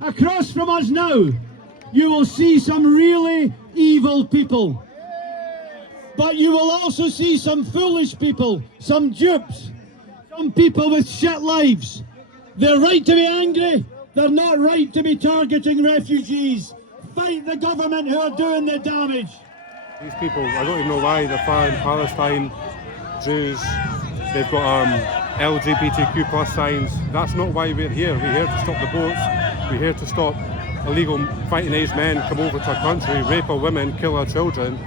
across from us now, you will see some really evil people. But you will also see some foolish people, some dupes, some people with shit lives. They're right to be angry. They're not right to be targeting refugees. Fight the government who are doing the damage. These people, I don't even know why they're fighting Palestine, Jews. They've got LGBTQ plus signs. That's not why we're here. We're here to stop the boats. We're here to stop illegal fighting age men come over to our country, rape our women, kill our children,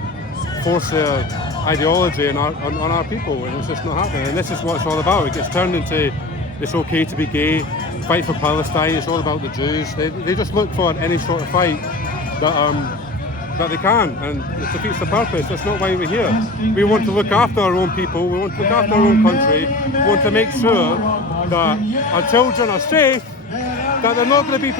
force their ideology on our people, and it's just not happening. And this is what it's all about. It gets turned into it's okay to be gay, fight for Palestine, it's all about the Jews. They just look for any sort of fight that they can, and it defeats the purpose. That's not why we're here. We want to look after our own people, we want to look after our own country, we want to make sure that our children are safe, that they're not going to be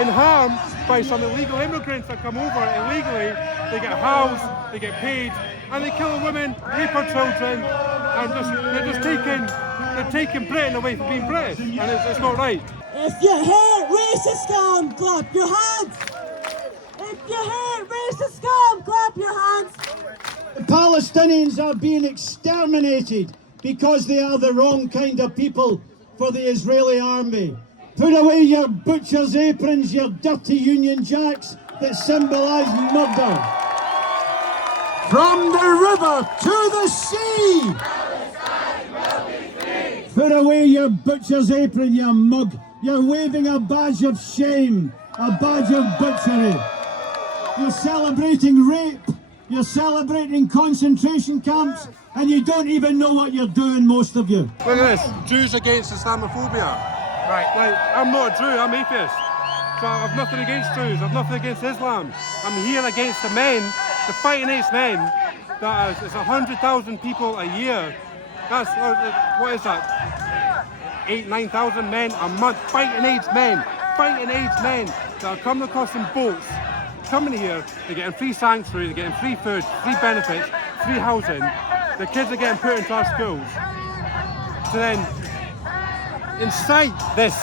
in harm by some illegal immigrants that come over illegally. They get housed, they get paid, and they kill women, rape our children, and they're taking Britain away from being British, and it's not right. If you hate racist scum, clap your hands! If you hate racist scum, clap your hands! The Palestinians are being exterminated because they are the wrong kind of people for the Israeli army. Put away your butcher's aprons, your dirty Union Jacks that symbolise murder. From the river to the sea! Palestine will be free! Put away your butcher's apron, you mug. You're waving a badge of shame, a badge of butchery. You're celebrating rape, you're celebrating concentration camps, and you don't even know what you're doing, most of you. Look at this, Jews against Islamophobia. Right. Like, I'm not a Jew, I'm atheist. So I've nothing against Jews, I've nothing against Islam. I'm here against the men, the fighting age men, that is 100,000 people a year. That's, what is that? 8,000-9,000 men a month, fighting age men that are coming across in boats, coming here, they're getting free sanctuary, they're getting free food, free benefits, free housing. The kids are getting put into our schools. So then, incite this,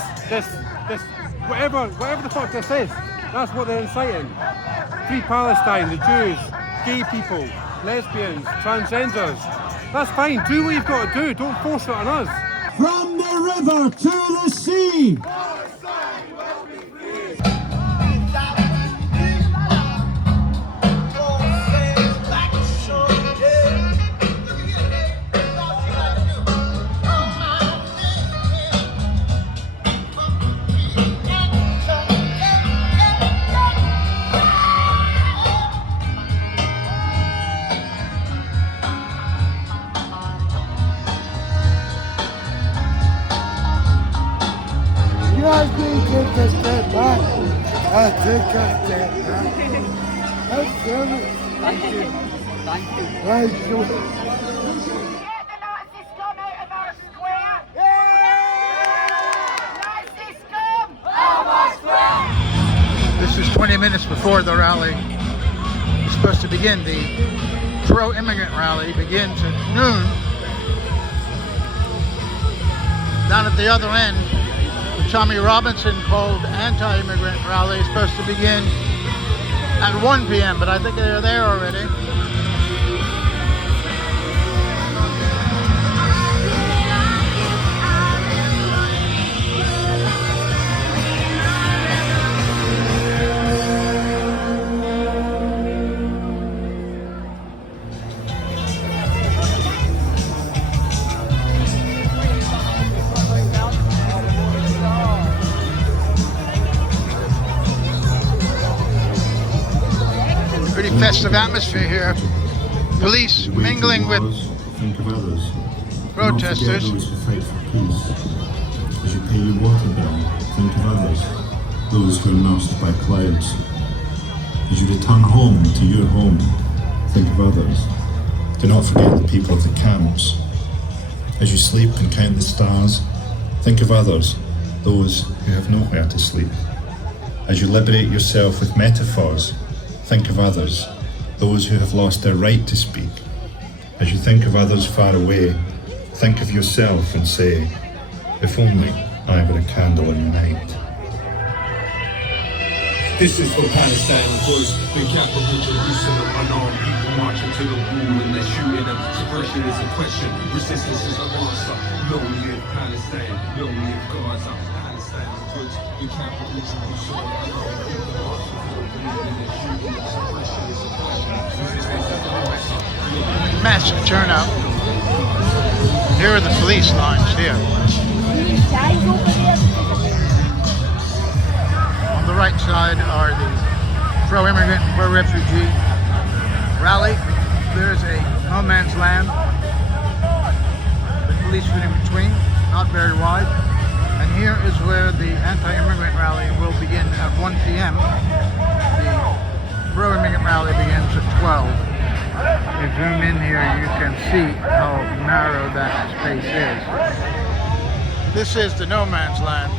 whatever the fuck this is, that's what they're inciting. Free Palestine, the Jews, gay people, lesbians, transgenders. That's fine, do what you've got to do, don't force it on us. From the river to the sea! Take a step back. I take a step back. That's it. Thank you. Thank you. Thank you. Get the Nazi scum out of our square! Yeah! Nazi scum! Out of our square! This is 20 minutes before the rally. It's supposed to begin. The pro-immigrant rally begins at noon. Down at the other end, the Tommy Robinson called anti-immigrant rally is supposed to begin at 1 p.m., but I think they're there already. Pretty festive atmosphere here. Police mingling with protesters. Those who fight for peace. As you pay your water bill, think of others. Those who are nursed by clouds. As you return home to your home, think of others. Do not forget the people of the camps. As you sleep and count the stars, think of others. Those who have nowhere to sleep. As you liberate yourself with metaphors, think of others, those who have lost their right to speak. As you think of others far away, think of yourself and say, if only I were a candle in the night. This is for Palestine, because the capital Jerusalem, unarmed people marching to the wall and they're shooting them. Suppression is a question, resistance is the answer. Long live Palestine, long live Gaza. Palestine, because the capital Jerusalem, unarmed people marching to the wall and they're shooting them. Suppression is a question, resistance is the answer. Massive turnout. Here are the police lines here. On the right side are the pro-immigrant, pro-refugee rally. There's a no man's land. The police are in between, not very wide. And here is where the anti-immigrant rally will begin at 1 p.m. The pro-immigrant rally begins at 12. If you zoom in here, you can see how narrow that space is. This is the no man's land.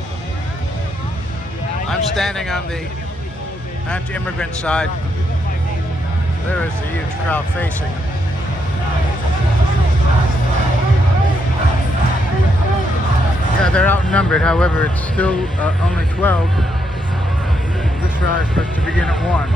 I'm standing on the anti-immigrant side. There is the huge crowd facing. Yeah, they're outnumbered. However, it's still only 12. This rally is supposed to begin at 1.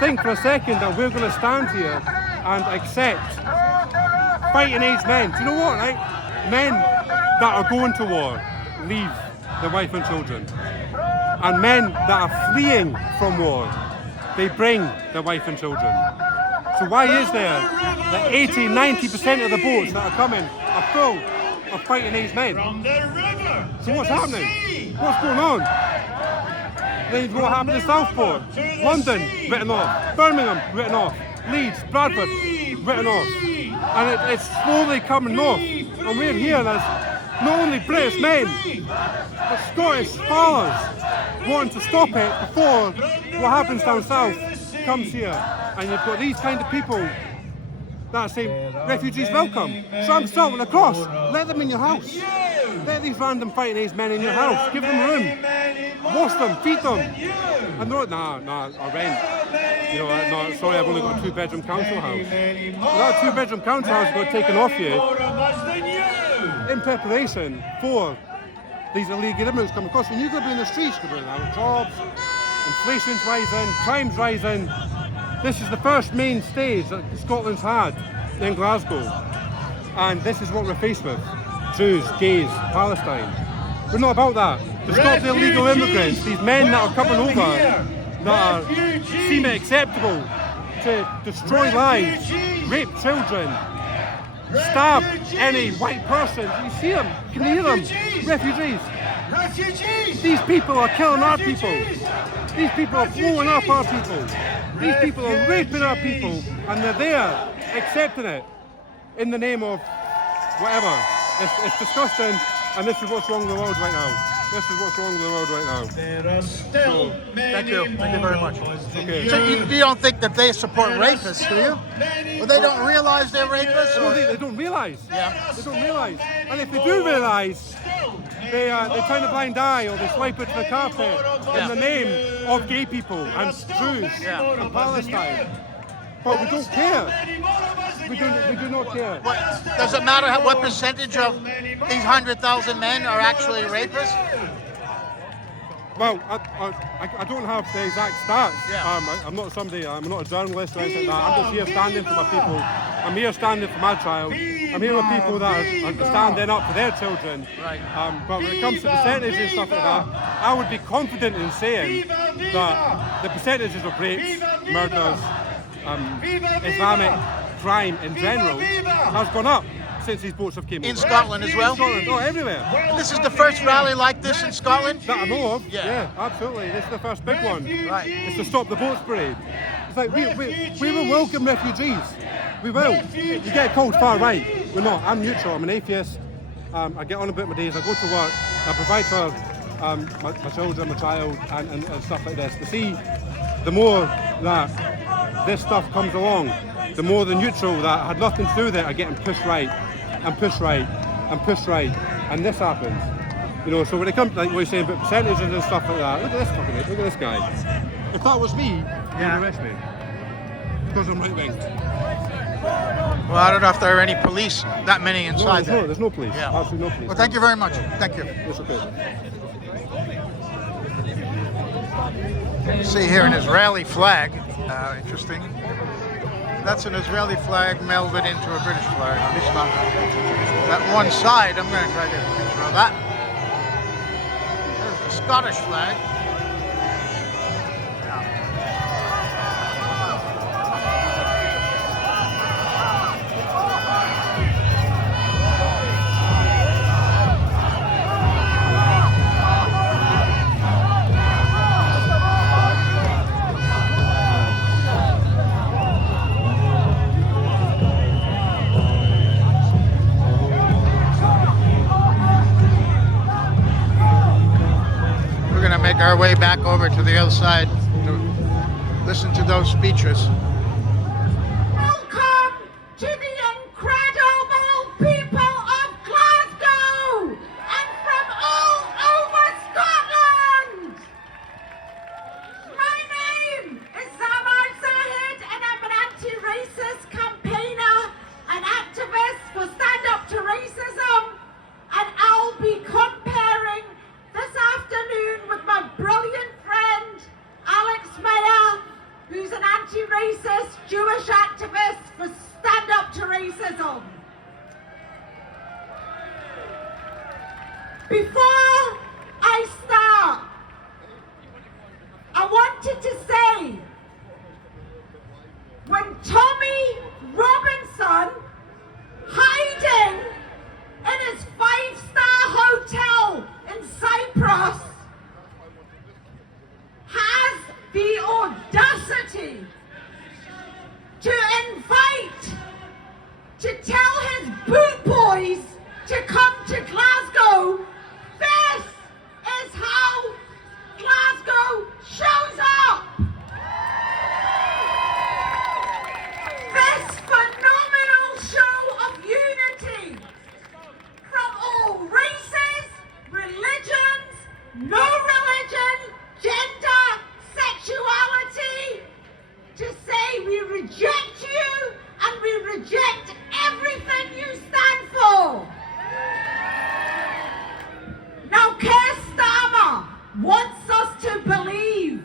Think for a second that we're going to stand here and accept fighting age men. Do you know what, right? Men that are going to war leave their wife and children. And men that are fleeing from war, they bring their wife and children. So why is there that 80-90% of the boats that are coming are full of fighting age men? So what's happening? What's going on? Then what happened in Southport? London, written off. Birmingham, written off. Leeds, Bradford, written off. And it's slowly coming north. And we're here as not only British men, but Scottish fathers wanting to stop it before what happens down south comes here. And you've got these kind of people that say, refugees welcome. Trump salt and across. Let them in your house. Let these random fighting age men in your house. Give them room. Wash them, feed them. And they're like, nah, I rent. You know, no, sorry, I've only got a 2-bedroom council house. That 2-bedroom council house got taken off you in preparation for these illegal immigrants coming across. When you're going to be in the streets, you're going to have jobs, inflation's rising, crime's rising. This is the first main stage that Scotland's had in Glasgow. And this is what we're faced with. Jews, gays, Palestine. We're not about that. To stop the illegal immigrants, these men that are coming over, that seem acceptable to destroy lives, rape children, stab any white person. You see them, you can hear them. Refugees. These people are killing our people. These people are blowing up our people. These people are raping our people, and they're there accepting it in the name of whatever. It's disgusting, and this is what's wrong with the world right now. This is what's wrong with the world right now. Thank you very much. Okay. So you don't think that they support rapists, do you? Well, they don't realize they're rapists? They don't realise. Yeah. They don't realise. And if they do realise, they turn a blind eye or they swipe it to the carpet in the name of gay people and Jews and Palestine. But we don't care. We do not care. Does it matter what percentage of these 100,000 men are actually rapists? Well, I don't have the exact stats. Yeah. I'm not somebody, I'm not a journalist or anything like that. I'm just here standing for my people. I'm here standing for my child. I'm here with people that are standing up for their children. Right. But when it comes to percentages and stuff like that, I would be confident in saying that the percentages of rapes, murders, Islamic crime in general has gone up since these boats have came In over. Scotland as well? Scotland, oh, everywhere. This is the first rally like this in Scotland? That I know of. Yeah. Yeah, absolutely. This is the first big one. Right. It's to stop the boats parade. It's like we will welcome refugees. We will. You get called far right. We're not. I'm neutral. I'm an atheist. I get on about my days. I go to work. I provide for my children, my child, and stuff like this. But see, the more that this stuff comes along, the more the neutral that had nothing to do with it are getting pushed right, and pushed right, and pushed right, and this happens. You know, so when it comes to like what you're saying about percentages and stuff like that, look at this fucking look at this guy. If that was me, Yeah. you'd arrest me. Because I'm right wing. Well, I don't know if there are any police, that many inside there. There's no police. Yeah. Absolutely no police. Well, thank you very much. Thank you. It's okay. See here an Israeli flag. Interesting. That's an Israeli flag melded into a British flag. At least not that one side. I'm going to try to get a picture of that. There's the Scottish flag. Our way back over to the other side to listen to those speeches. Welcome to the incredible people of Glasgow and from all over Scotland. My name is Zamar Zahid and I'm an anti-racist campaigner and activist for Stand Up to Racism, and I'll be comparing this afternoon with my brilliant friend Alex Mayer, who's an anti-racist Jewish activist for Stand Up to Racism. Before I start, I wanted to say, when Tommy Robinson, hiding in his 5-star hotel in Cyprus, has the audacity to invite, to tell his boot boys to come to Glasgow. This is how Glasgow shows up. This phenomenal show of unity from all races, religions, no religion, gender, sexuality, to say we reject you and we reject everything you stand for. Now, Keir Starmer wants us to believe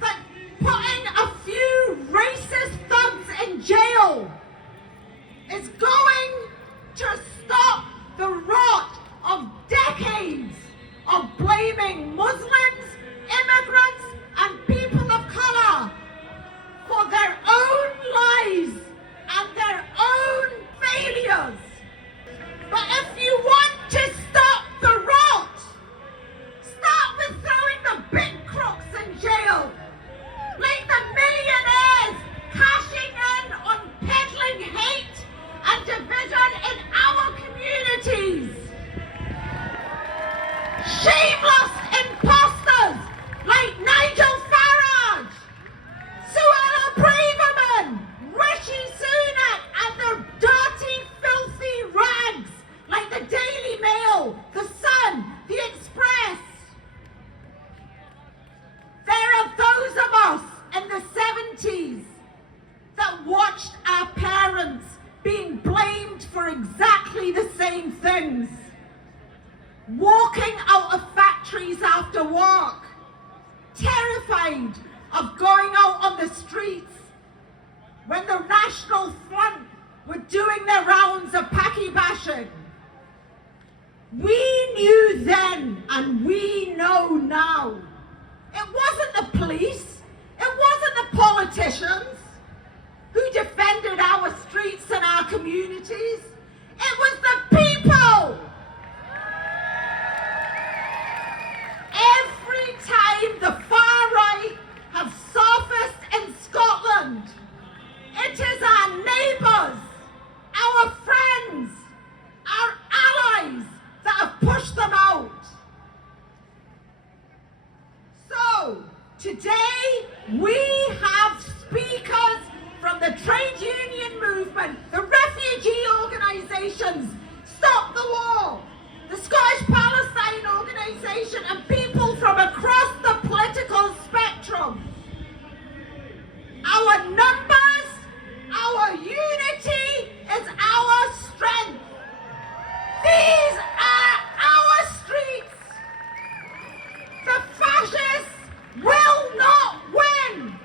that putting a few racist thugs in jail is going to stop the rot of decades of blaming Muslims, immigrants, and people of color for their own lies and their own failures. But if you want to stop the rot, start with throwing the big crooks in jail, like the millionaires cashing in on peddling hate and division in our communities. Shameless imposters like Nigel Farage, Suella Braverman, Rishi Sunak, and their dirty, filthy rags like the Daily Mail, the Sun, the Express. There are those of us in the 70s that watched our parents being blamed for exactly the same things. Walking out of factories after work, terrified of going out on the streets when the National Front were doing their rounds of Paki bashing. We knew then and we know now. It wasn't the police, it wasn't the politicians who defended our streets and our communities. We have speakers from the trade union movement, the refugee organisations, Stop the War, the Scottish Palestine organisation, and people from across the political spectrum. Our numbers, our unity is our strength. These are our streets. The fascists will not win.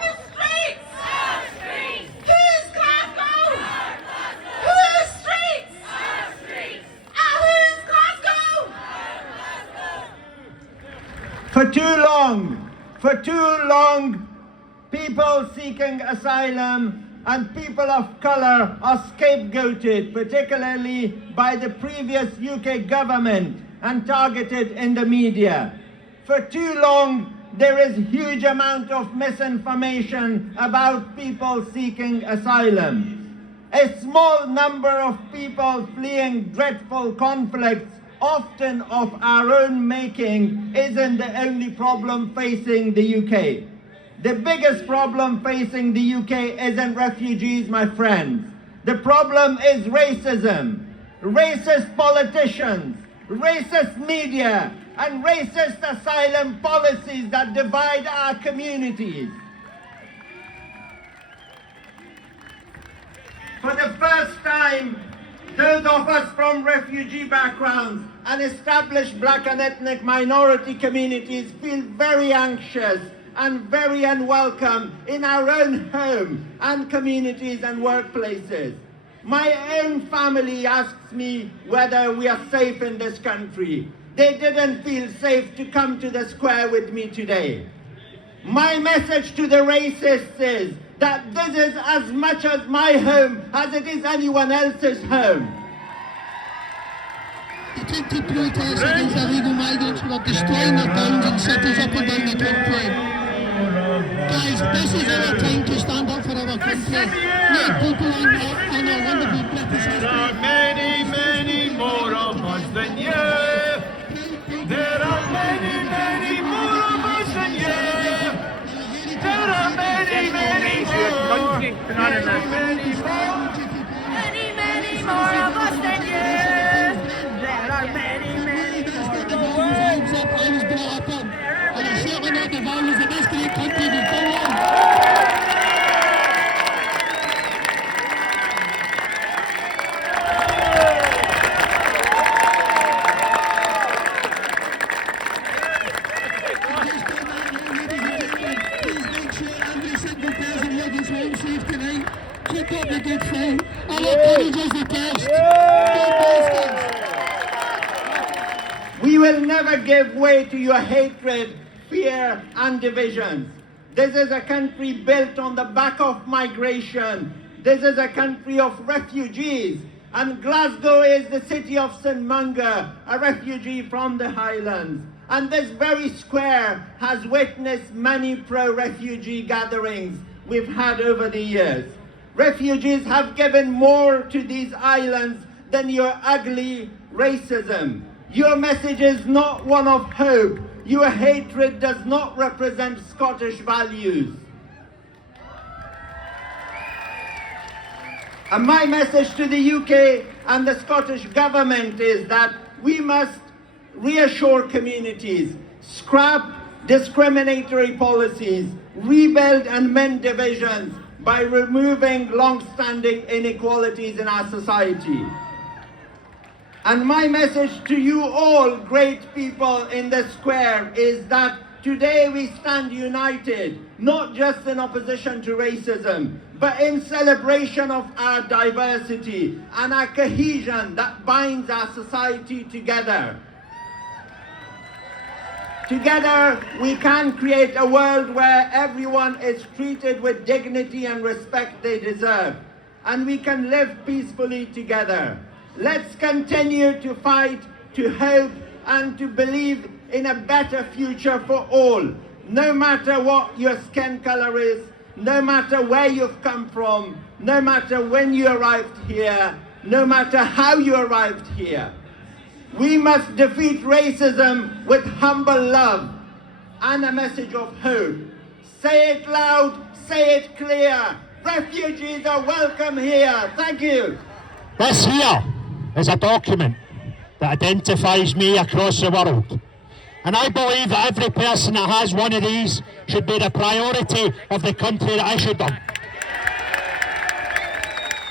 The streets. Our streets. Who's Glasgow? Our Glasgow. Whose streets? Our streets. Who's Glasgow? Our For Glasgow. too long, people seeking asylum and people of colour are scapegoated, particularly by the previous UK government and targeted in the media. For too long, there is huge amount of misinformation about people seeking asylum. A small number of people fleeing dreadful conflicts, often of our own making, isn't the only problem facing the UK. The biggest problem facing the UK isn't refugees, my friends. The problem is racism, racist politicians, racist media, and racist asylum policies that divide our communities. For the first time, those of us from refugee backgrounds and established black and ethnic minority communities feel very anxious and very unwelcome in our own home and communities and workplaces. My own family asks me whether we are safe in this country. They didn't feel safe to come to the square with me today. My message to the racists is that this is as much as my home as it is anyone else's home. Attempted protests against illegal migrants who are destroying their towns and cities up and down the country. Guys, this is our time to stand up for our country. Let people on our wonderful British history. There are many, many more of us than you. There are many, many more of us than you. There are many, many more. Many, many more of us than you. There are many, many more of us. I was brought up on, and I certainly not the values of this great country we go on. Please make sure every single person here gets home safe tonight. Keep up the good fight. Our courage is the test. Don't boast. We will never give way to your hatred, fear, and divisions. This is a country built on the back of migration. This is a country of refugees. And Glasgow is the city of St. Mungo, a refugee from the Highlands. And this very square has witnessed many pro-refugee gatherings we've had over the years. Refugees have given more to these islands than your ugly racism. Your message is not one of hope. Your hatred does not represent Scottish values. And my message to the UK and the Scottish government is that we must reassure communities, scrap discriminatory policies, rebuild and mend divisions by removing long-standing inequalities in our society. And my message to you all, great people in the square, is that today we stand united, not just in opposition to racism, but in celebration of our diversity and our cohesion that binds our society together. Together, we can create a world where everyone is treated with dignity and respect they deserve, and we can live peacefully together. Let's continue to fight, to hope, and to believe in a better future for all, no matter what your skin color is, no matter where you've come from, no matter when you arrived here, no matter how you arrived here. We must defeat racism with humble love and a message of hope. Say it loud, say it clear. Refugees are welcome here. Thank you. This here is a document that identifies me across the world. And I believe that every person that has one of these should be the priority of the country that issued them.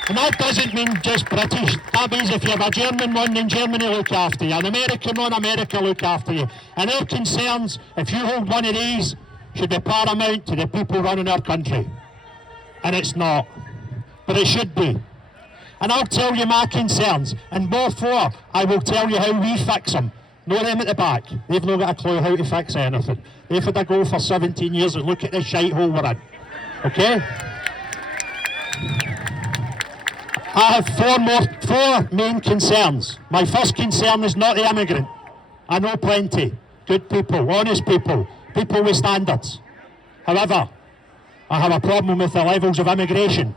And that doesn't mean just British. That means if you have a German one, then Germany look after you. An American one, America look after you. And our concerns, if you hold one of these, should be paramount to the people running our country. And it's not. But it should be. And I'll tell you my concerns. And before, I will tell you how we fix them. Not them at the back. They've not got a clue how to fix anything. They've had a go for 17 years and look at the shite hole we're in. Okay? I have four main concerns. My first concern is not the immigrant. I know plenty. Good people, honest people, people with standards. However, I have a problem with the levels of immigration.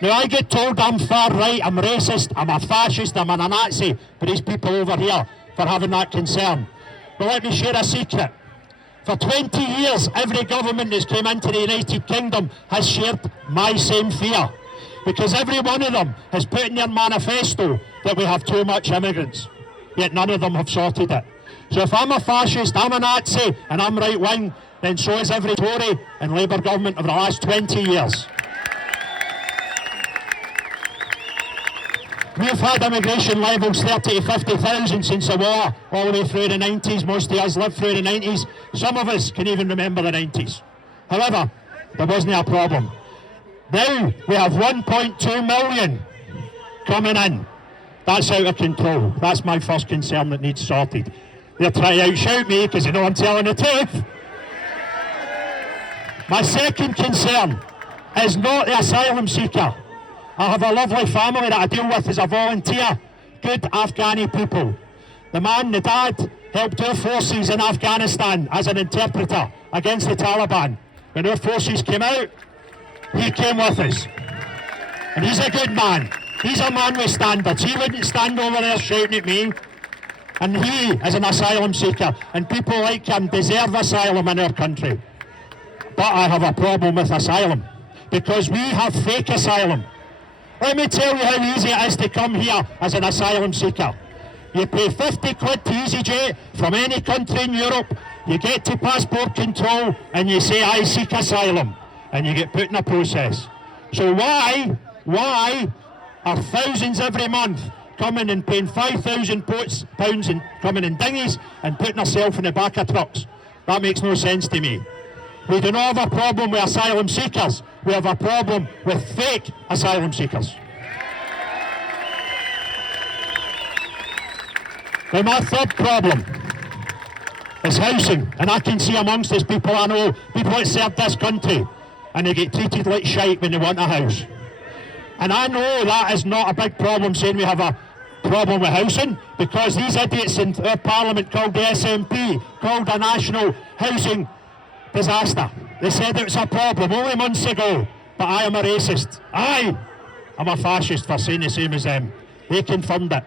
Now I get told I'm far right, I'm racist, I'm a fascist, I'm a Nazi for these people over here for having that concern. But let me share a secret. For 20 years, every government that's came into the United Kingdom has shared my same fear. Because every one of them has put in their manifesto that we have too much immigrants. Yet none of them have sorted it. So if I'm a fascist, I'm a Nazi, and I'm right wing, then so is every Tory and Labour government of the last 20 years. We've had immigration levels 30 to 50,000 since the war, all the way through the 90s. Most of us lived through the 90s. Some of us can even remember the 90s. However, there wasn't a problem. Now we have 1.2 million coming in. That's out of control. That's my first concern that needs sorted. They're trying to outshout me because they know I'm telling the truth. My second concern is not the asylum seeker. I have a lovely family that I deal with as a volunteer. Good Afghani people. The man, the dad, helped our forces in Afghanistan as an interpreter against the Taliban. When our forces came out, he came with us. And he's a good man. He's a man with standards. He wouldn't stand over there shouting at me. And he is an asylum seeker. And people like him deserve asylum in our country. But I have a problem with asylum. Because we have fake asylum. Let me tell you how easy it is to come here as an asylum seeker. You pay 50 quid to EasyJet from any country in Europe. You get to passport control and you say, I seek asylum. And you get put in a process. So why are thousands every month coming and paying £5,000 and coming in dinghies and putting themselves in the back of trucks? That makes no sense to me. We do not have a problem with asylum seekers. We have a problem with fake asylum seekers. Now my third problem is housing. And I can see amongst these people I know, people that serve this country, and they get treated like shite when they want a house. And I know that is not a big problem saying we have a problem with housing, because these idiots in our parliament called the SNP, called a national housing disaster. They said it was a problem only months ago, but I am a racist. I am a fascist for saying the same as them. They confirmed it.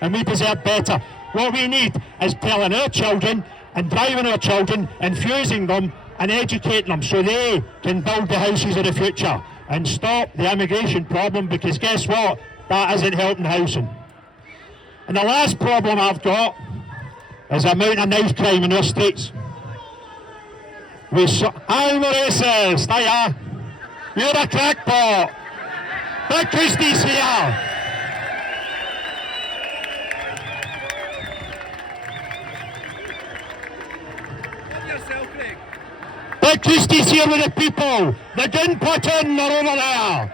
And we deserve better. What we need is telling our children and driving our children, infusing them and educating them so they can build the houses of the future and stop the immigration problem, because guess what? That isn't helping housing. And the last problem I've got is the amount of knife crime in our streets. I'm a racist, hiya. You're a crackpot. Big Christie's here. Big Christie's here with the people. The gun platoon are over there.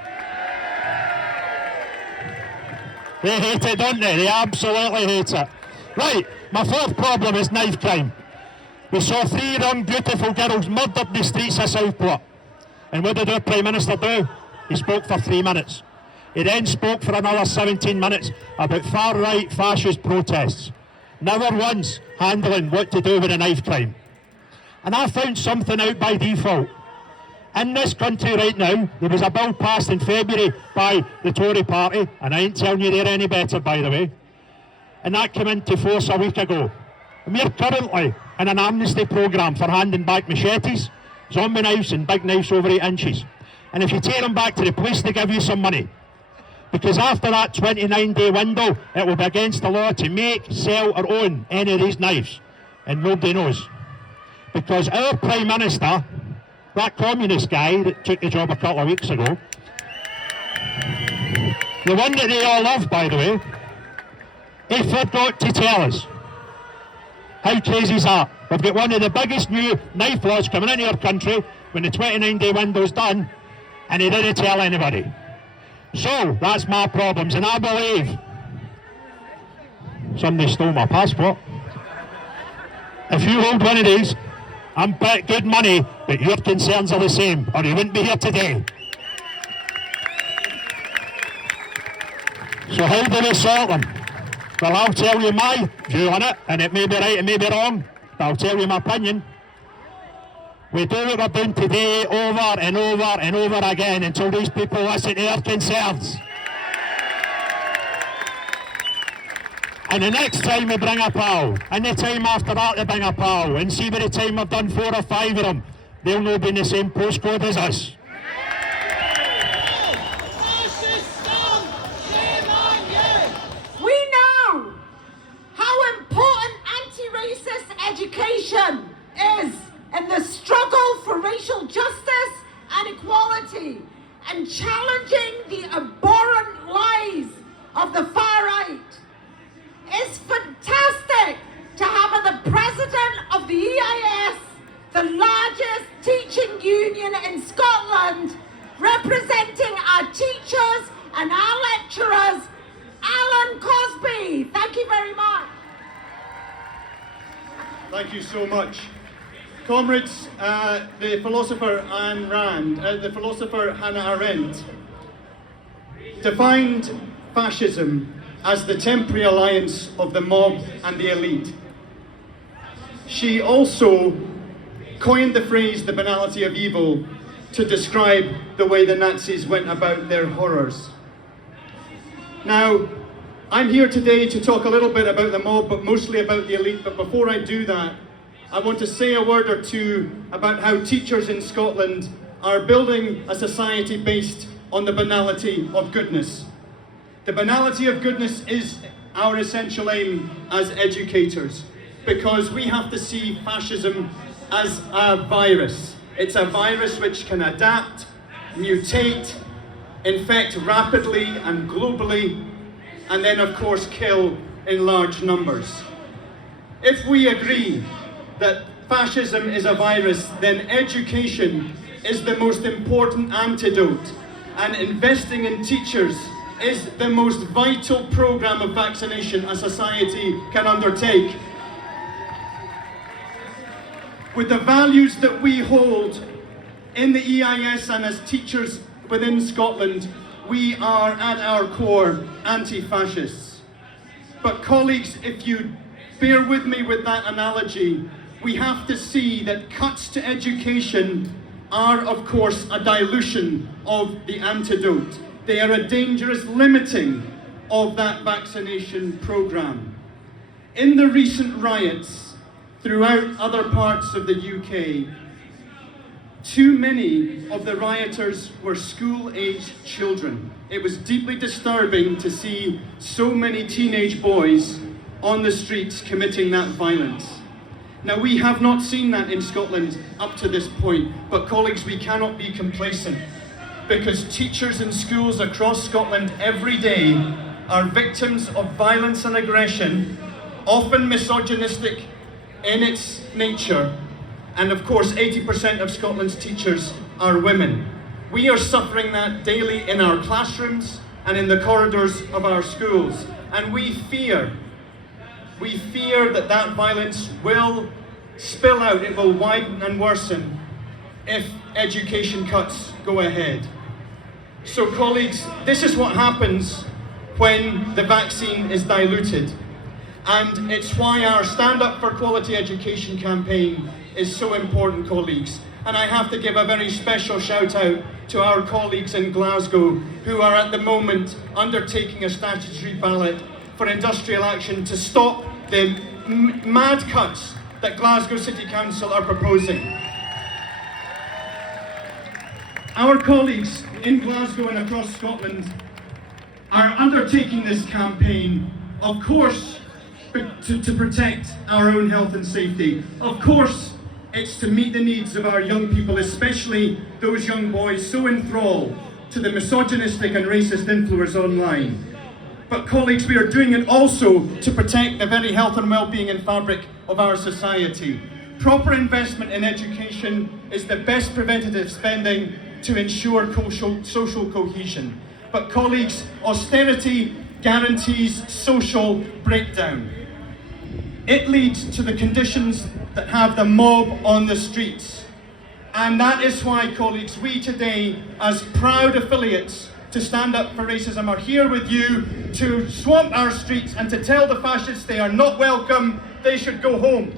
They hate it, don't they? They absolutely hate it. Right, my fourth problem is knife crime. We saw 3 young beautiful girls murdered in the streets of Southport. And what did our Prime Minister do? He spoke for 3 minutes. He then spoke for another 17 minutes about far-right fascist protests. Never once handling what to do with a knife crime. And I found something out by default. In this country right now, there was a bill passed in February by the Tory party, and I ain't telling you they're any better, by the way. And that came into force a week ago. And we're currently in an amnesty programme for handing back machetes zombie knives and big knives over 8 inches. And if you take them back to the police, they give you some money. Because after that 29-day window, it will be against the law to make, sell or own any of these knives. And nobody knows. Because our Prime Minister, that communist guy that took the job a couple of weeks ago, the one that they all love, by the way, he forgot to tell us. How crazy is that? We've got one of the biggest new knife laws coming into our country when the 29-day window's done, and he didn't tell anybody. So, that's my problems, and I believe somebody stole my passport. If you hold one of these, I'm bet good money, but your concerns are the same, or you wouldn't be here today. So how do we sort them? Well, I'll tell you my view on it, and it may be right, it may be wrong, but I'll tell you my opinion. We do what we're doing today over and over and over again until these people listen to our concerns. And the next time we bring a pal, and the time after that they bring a pal, and see by the time we've done 4 or 5 of them, they'll not be in the same postcode as us. We know how important anti-racist education is in the struggle for racial justice and equality and challenging the abhorrent lies of the far right. It's fantastic to have the president of the EIS, the largest teaching union in Scotland, representing our teachers and our lecturers, Alan Cosby. Thank you very much. Thank you so much. Comrades, the philosopher Ayn Rand, the philosopher Hannah Arendt, defined fascism as the temporary alliance of the mob and the elite. She also coined the phrase the banality of evil to describe the way the Nazis went about their horrors. Now, I'm here today to talk a little bit about the mob, but mostly about the elite. But before I do that, I want to say a word or two about how teachers in Scotland are building a society based on the banality of goodness. The banality of goodness is our essential aim as educators, because we have to see fascism as a virus. It's a virus which can adapt, mutate, infect rapidly and globally, and then of course kill in large numbers. If we agree that fascism is a virus, then education is the most important antidote, and investing in teachers is the most vital program of vaccination a society can undertake. With the values that we hold in the EIS and as teachers within Scotland, we are at our core anti-fascists. But colleagues, if you bear with me with that analogy, we have to see that cuts to education are, of course, a dilution of the antidote. They are a dangerous limiting of that vaccination program. In the recent riots throughout other parts of the UK, too many of the rioters were school-aged children. It was deeply disturbing to see so many teenage boys on the streets committing that violence. Now, we have not seen that in Scotland up to this point, but colleagues, we cannot be complacent, because teachers in schools across Scotland every day are victims of violence and aggression, often misogynistic in its nature, and of course 80% of Scotland's teachers are women. We are suffering that daily in our classrooms and in the corridors of our schools, and we fear that that violence will spill out, it will widen and worsen if education cuts go ahead. So colleagues, this is what happens when the vaccine is diluted. And it's why our Stand Up for Quality Education campaign is so important, colleagues. And I have to give a very special shout out to our colleagues in Glasgow who are at the moment undertaking a statutory ballot for industrial action to stop the mad cuts that Glasgow City Council are proposing. Our colleagues in Glasgow and across Scotland are undertaking this campaign, of course, to protect our own health and safety. Of course, it's to meet the needs of our young people, especially those young boys so enthralled to the misogynistic and racist influence online. But colleagues, we are doing it also to protect the very health and well-being and fabric of our society. Proper investment in education is the best preventative spending to ensure social cohesion. But colleagues, austerity guarantees social breakdown. It leads to the conditions that have the mob on the streets. And that is why, colleagues, we today, as proud affiliates to Stand Up for Racism, are here with you to swamp our streets and to tell the fascists they are not welcome, they should go home.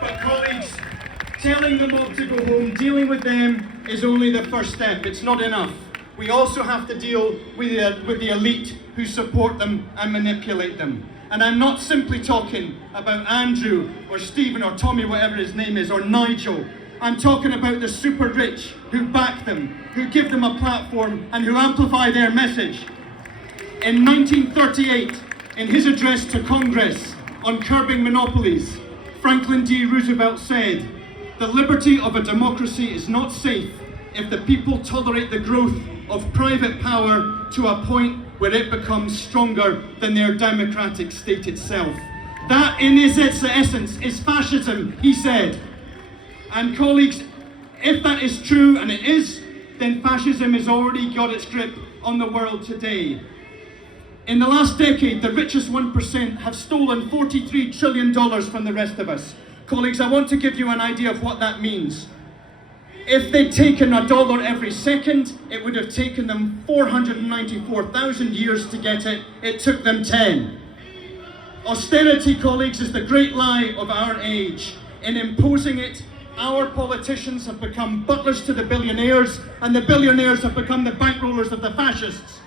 But colleagues, telling the mob to go home, dealing with them is only the first step. It's not enough. We also have to deal with the elite who support them and manipulate them. And I'm not simply talking about Andrew or Stephen or Tommy, whatever his name is, or Nigel. I'm talking about the super rich who back them, who give them a platform and who amplify their message. In 1938, in his address to Congress on curbing monopolies, Franklin D. Roosevelt said, "The liberty of a democracy is not safe if the people tolerate the growth of private power to a point where it becomes stronger than their democratic state itself." That, in its essence, is fascism, he said. And colleagues, if that is true, and it is, then fascism has already got its grip on the world today. In the last decade, the richest 1% have stolen $43 trillion from the rest of us. Colleagues, I want to give you an idea of what that means. If they'd taken $1 every second, it would have taken them 494,000 years to get it. It took them 10. Austerity, colleagues, is the great lie of our age. In imposing it, our politicians have become butlers to the billionaires, and the billionaires have become the bankrollers of the fascists.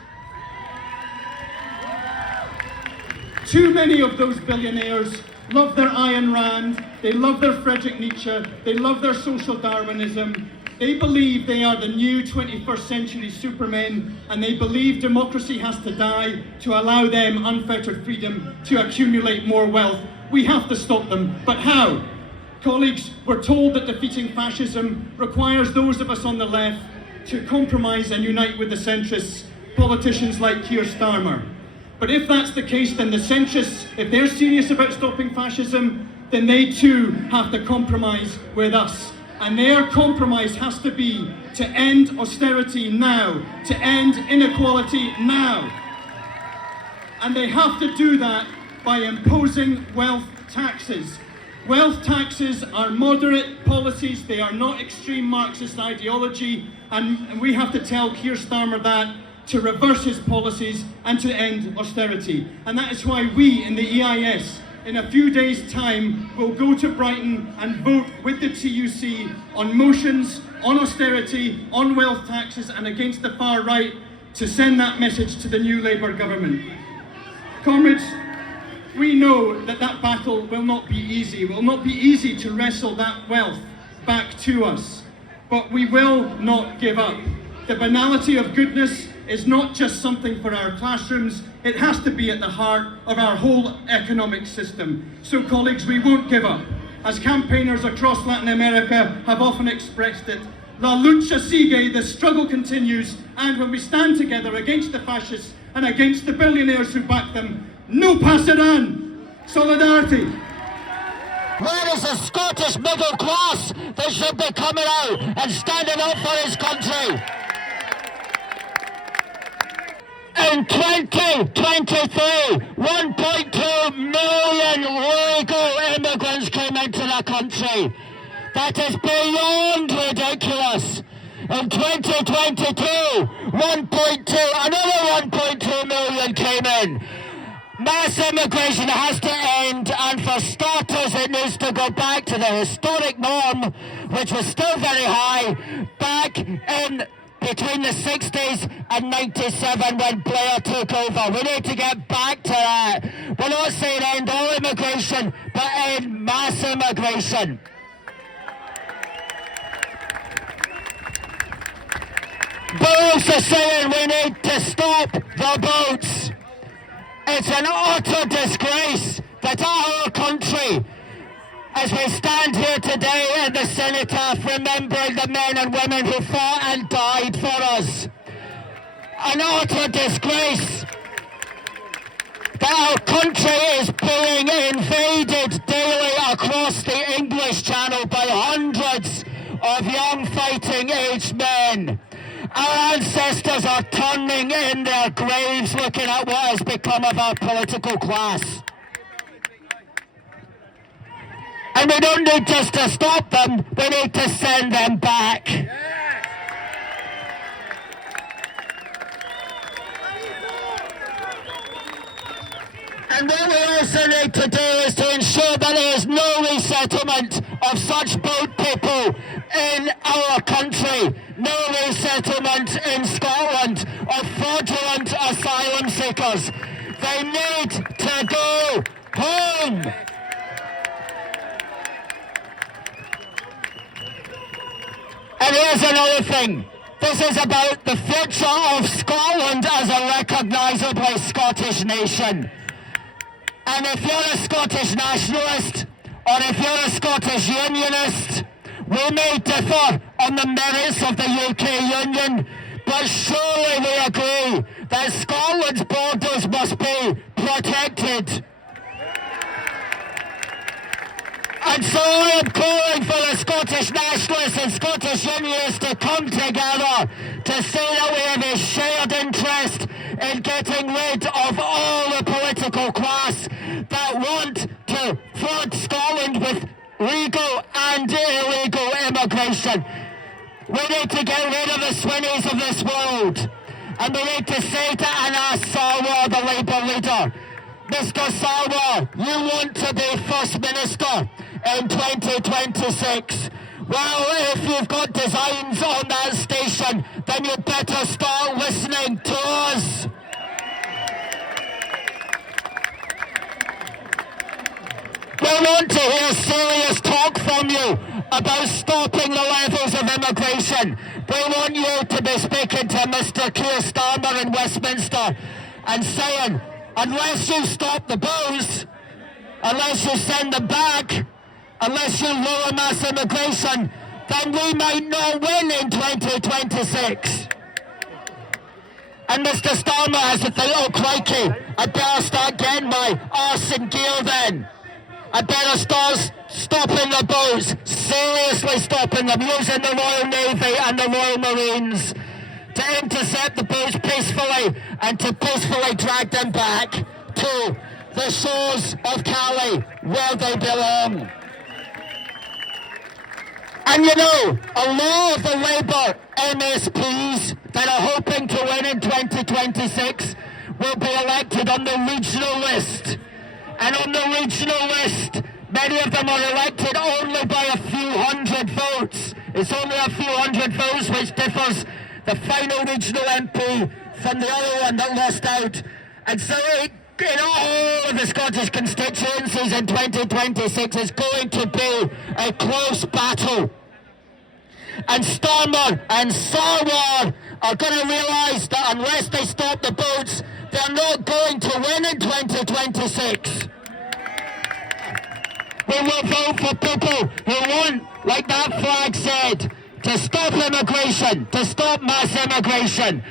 Too many of those billionaires love their Ayn Rand, they love their Friedrich Nietzsche, they love their social Darwinism, they believe they are the new 21st century supermen, and they believe democracy has to die to allow them unfettered freedom to accumulate more wealth. We have to stop them, but how? Colleagues, we're told that defeating fascism requires those of us on the left to compromise and unite with the centrists, politicians like Keir Starmer. But if that's the case, then the centrists, if they're serious about stopping fascism, then they too have to compromise with us. And their compromise has to be to end austerity now, to end inequality now. And they have to do that by imposing wealth taxes. Wealth taxes are moderate policies, they are not extreme Marxist ideology, and we have to tell Keir Starmer that, to reverse his policies and to end austerity. And that is why we in the EIS, in a few days' time, will go to Brighton and vote with the TUC on motions, on austerity, on wealth taxes, and against the far right, to send that message to the new Labour government. Comrades, we know that that battle will not be easy. It will not be easy to wrestle that wealth back to us. But we will not give up. The banality of goodness is not just something for our classrooms, it has to be at the heart of our whole economic system. So colleagues, we won't give up. As campaigners across Latin America have often expressed it, la lucha sigue, the struggle continues, and when we stand together against the fascists and against the billionaires who back them, no pasarán! Solidarity! Where is the Scottish middle class that should be coming out and standing up for his country? In 2023, 1.2 million legal immigrants came into the country. That is beyond ridiculous. In 2022, another 1.2 million came in. Mass immigration has to end, and for starters it needs to go back to the historic norm, which was still very high, back in between the 60s and 97 when Blair took over. We need to get back to that. We're not saying end all immigration, but end mass immigration. also saying we need to stop the boats. It's an utter disgrace that our country, as we stand here today in the cenotaph remembering the men and women who fought and died for us, an utter disgrace that our country is being invaded daily across the English Channel by hundreds of young fighting-aged men. Our ancestors are turning in their graves looking at what has become of our political class. And we don't need just to stop them, we need to send them back. And what we also need to do is to ensure that there is no resettlement of such boat people in our country, no resettlement in Scotland of fraudulent asylum seekers. They need to go home. And here's another thing. This is about the future of Scotland as a recognisably Scottish nation. And if you're a Scottish nationalist, or if you're a Scottish unionist, we may differ on the merits of the UK Union, but surely we agree that Scotland's borders must be protected. And so I am calling for the Scottish Nationalists and Scottish Unionists to come together to say that we have a shared interest in getting rid of all the political class that want to flood Scotland with legal and illegal immigration. We need to get rid of the Swinnies of this world. And we need to say to Anas Sarwar, the Labour leader, Mr. Sarwar, you want to be First Minister in 2026. Well, if you've got designs on that station, then you better start listening to us. We want to hear serious talk from you about stopping the levels of immigration. We want you to be speaking to Mr. Keir Starmer in Westminster and saying, unless you stop the bows, unless you send them back, unless you lower mass immigration, then we might not win in 2026. And Mr. Starmer has to think, oh crikey, I better start getting my arse in gear then. I better start stopping the boats, seriously stopping them, using the Royal Navy and the Royal Marines to intercept the boats peacefully and to peacefully drag them back to the shores of Calais where they belong. And you know, a lot of the Labour MSPs that are hoping to win in 2026 will be elected on the regional list. And on the regional list, many of them are elected only by a few hundred votes. It's only a few hundred votes which differs the final regional MP from the other one that lost out. And so in all of the Scottish constituencies in 2026 is going to be a close battle. And Starmer and Sarwar are going to realise that unless they stop the boats, they're not going to win in 2026. We will vote for people who want, like that flag said, to stop immigration, to stop mass immigration,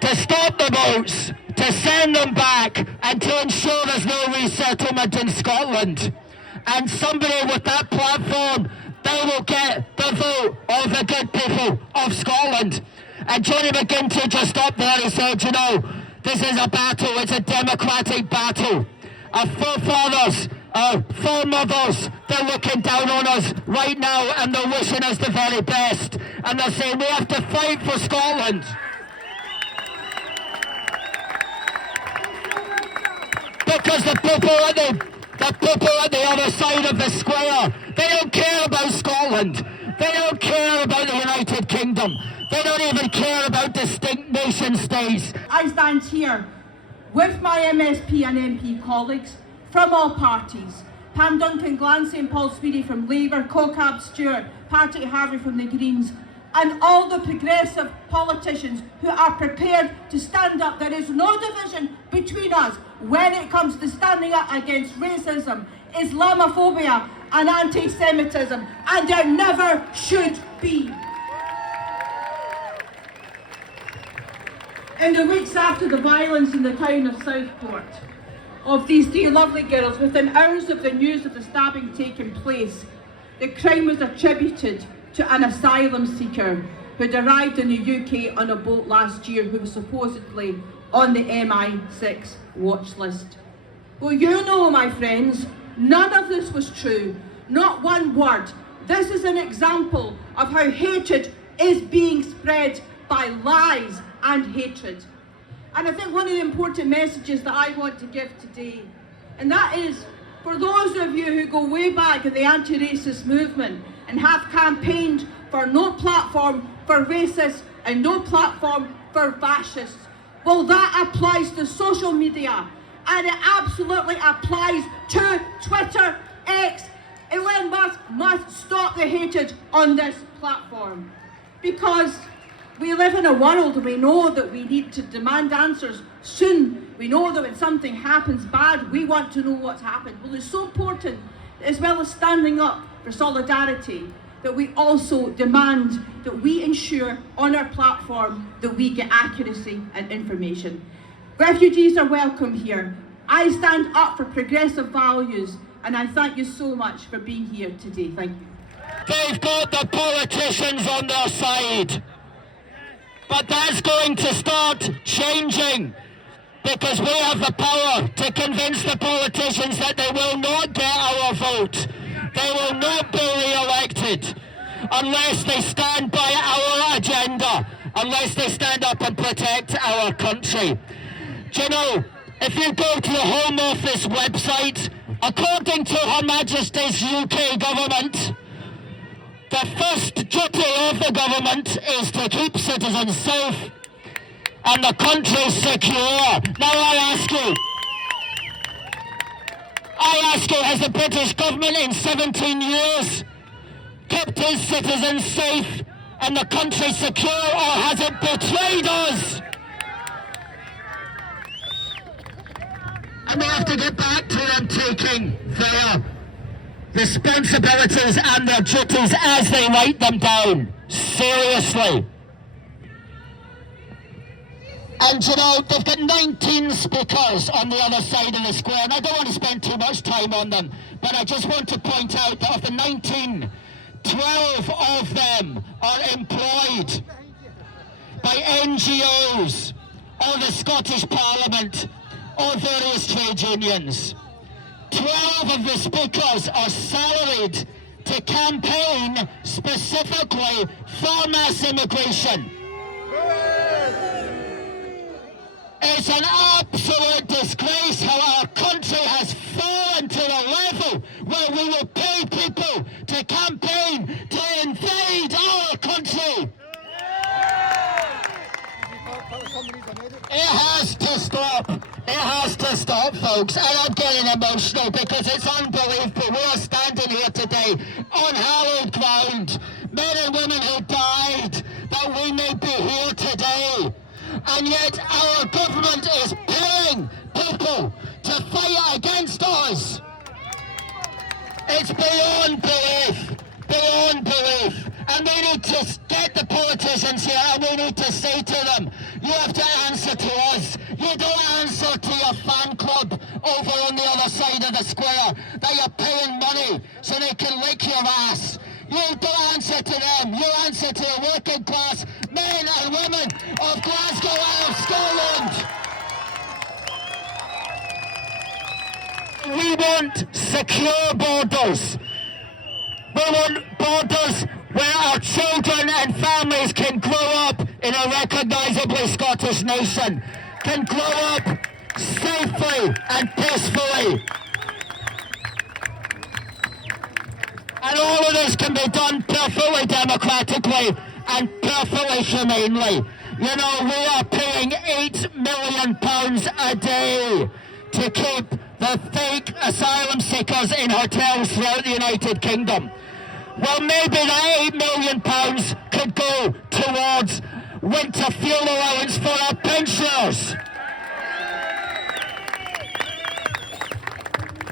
to stop the boats, to send them back, and to ensure there's no resettlement in Scotland. And somebody with that platform, they will get the vote of the good people of Scotland. And Johnny McGinty just up there, he said, you know, this is a battle, it's a democratic battle. Our forefathers, our foremothers, they're looking down on us right now and they're wishing us the very best. And they're saying we have to fight for Scotland. Because the people at the other side of the square, they don't care about Scotland. They don't care about the United Kingdom. They don't even care about distinct nation states. I stand here with my MSP and MP colleagues from all parties. Pam Duncan Glancy and Paul Speedy from Labour, CoCab Stewart, Patrick Harvey from the Greens, and all the progressive politicians who are prepared to stand up. There is no division between us when it comes to standing up against racism, Islamophobia and anti-Semitism, and there never should be. In the weeks after the violence in the town of Southport, of these three lovely girls, within hours of the news of the stabbing taking place, the crime was attributed to an asylum seeker who had arrived in the UK on a boat last year, who was supposedly on the MI6 watch list. Well, you know, my friends, none of this was true, not one word. This is an example of how hatred is being spread by lies and hatred. And I think one of the important messages that I want to give today, and that is for those of you who go way back in the anti-racist movement and have campaigned for no platform for racists and no platform for fascists. Well, that applies to social media, and it absolutely applies to Twitter, X. Elon Musk must stop the hatred on this platform, because we live in a world and we know that we need to demand answers soon. We know that when something happens bad, we want to know what's happened. Well, it's so important, as well as standing up for solidarity, that we also demand that we ensure on our platform that we get accuracy and information. Refugees are welcome here. I stand up for progressive values, and I thank you so much for being here today. Thank you. They've got the politicians on their side. But that's going to start changing, because we have the power to convince the politicians that they will not get our vote. They will not be re-elected unless they stand by our agenda, unless they stand up and protect our country. Do you know, if you go to the Home Office website, according to Her Majesty's UK government, the first duty of the government is to keep citizens safe and the country secure. Now I ask you, has the British government in 17 years kept its citizens safe and the country secure, or has it betrayed us? And we have to get back to them taking their responsibilities and their duties as they write them down. Seriously. And you know, they've got 19 speakers on the other side of the square, and I don't want to spend too much time on them, but I just want to point out that of the 19, 12 of them are employed by NGOs or the Scottish Parliament or various trade unions. 12 of the speakers are salaried to campaign specifically for mass immigration. It's an absolute disgrace how our country has fallen to the level where we will pay people to campaign to invade our country. It has to stop. It has to stop, folks. And I'm getting emotional because it's unbelievable. We are standing here today on hallowed ground. Men and women who died that we may be here today. And yet our government is paying people to fight against us. It's beyond belief. Beyond belief. And we need to get the politicians here and we need to say to them, you have to answer to us. You don't answer to your fan club over on the other side of the square that you're paying money so they can lick your ass. You don't answer to them. You answer to the working class men and women of Glasgow and of Scotland. We want secure borders. We want borders where our children and families can grow up in a recognisably Scottish nation, can grow up safely and peacefully. And all of this can be done perfectly democratically and perfectly humanely. You know, we are paying £8 million a day to keep the fake asylum seekers in hotels throughout the United Kingdom. Well, maybe that £8 million could go winter fuel allowance for our pensioners.